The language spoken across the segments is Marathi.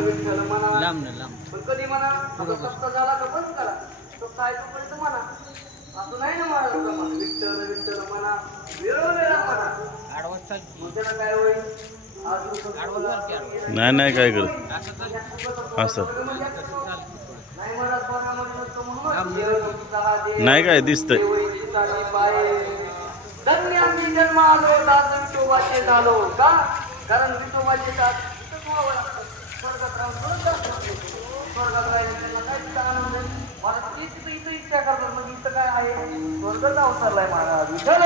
विठ्ठल म्हणा लांब ना लांब पण कधी म्हणा आता सप्ताह झाला का बंद करा सप्ताह ऐकूपर्यंत म्हणा असं नाही ना महाराज म्हणा विठ्ठल विठ्ठल म्हणा वेळोवेळा म्हणा आडवाच चाल मग त्याला काय होईल आडवाच चाल की आडवाच नाही नाही काय करत असं चाल असं नाही महाराज कोणामध्ये नसतो म्हणून नाही काय दिसतंय धन्य आम्ही जन्मालो दास विठोबाचे झालो का कारण विठोबाचे दास स्वर्गात राहून स्वर्गात राहिले त्यांना काय तिथं आनंद आहे मला तिथं इथं इच्छा करतात मग इथं काय आहे स्वर्गच अवतरलाय महाराज विठ्ठल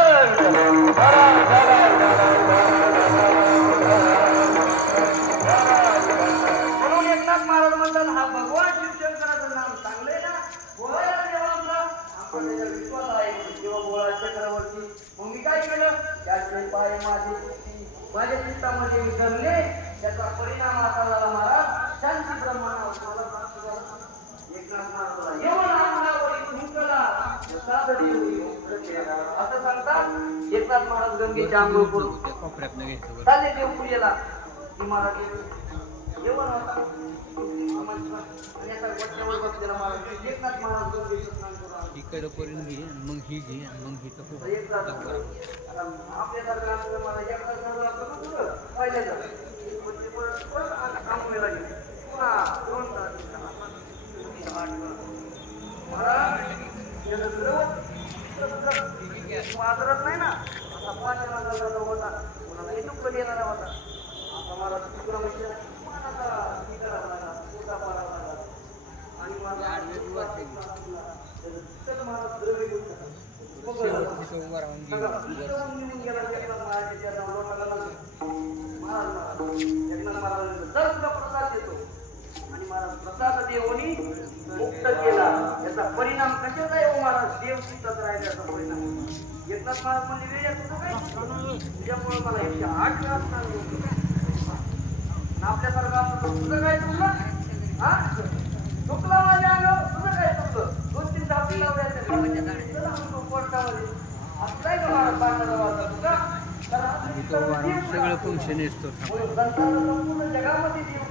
म्हणून एकनाथ महाराज म्हणतात हा भगवान शिवशंकराचं नाम चांगलंय ना बोलायला देवांचा आपण त्याच्या विश्वास आहे जेव्हा बोळा चक्रवर्ती मग मी काय केलं त्याचे पाय माझ्या चित्तामध्ये मी धरले त्याचा परिणाम असा झाला महाराज शांती ब्रह्मांड एकनाथ महाराजाला येऊन अंगावरी झुंकला असं सांगतात एकनाथ महाराज गंगेच्या अंघोळ करून कोपऱ्यात घ्यायचं चालले देवपूजेला की महाराज जेवण होता आणि आता वट्यावर बसलेला महाराज एकनाथ महाराज गंगेचं स्नान करून इकडं करून घे मग ही घे मग ही तर आपल्यासारखं असलं मला एकनाथ महाराज पहिल्याचा थांबलेला गेले पुन्हा 2 तास बाजारात नाही ना आता 5 हजार होता कोणाला दुःख येणार होता आता मला तुला म्हणजे आणि प्रसाद देतो आणि महाराज प्रसाद देवनी मुक्त केला याचा परिणाम कशाचा आहे महाराज देव चित्तात राहिला याचा परिणाम एकनाथ महाराज म्हणजे वेळ तुझं काय तुझ्यामुळे मला 108 वेळा आपल्यासारखं असं तुझं काय चुकलं हा चुकलं माझ्या अंगावर तुझं काय चुकलं 2-3 धापी लावल्या कोर्टामध्ये असं काय का महाराज बांधला वाजता तुझा सगळं फंक्शन असतो संपूर्ण जगामध्ये देव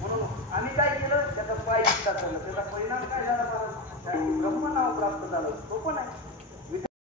म्हणून आम्ही काय केलं त्याचा पाय चित्तात त्याचा परिणाम काय झाला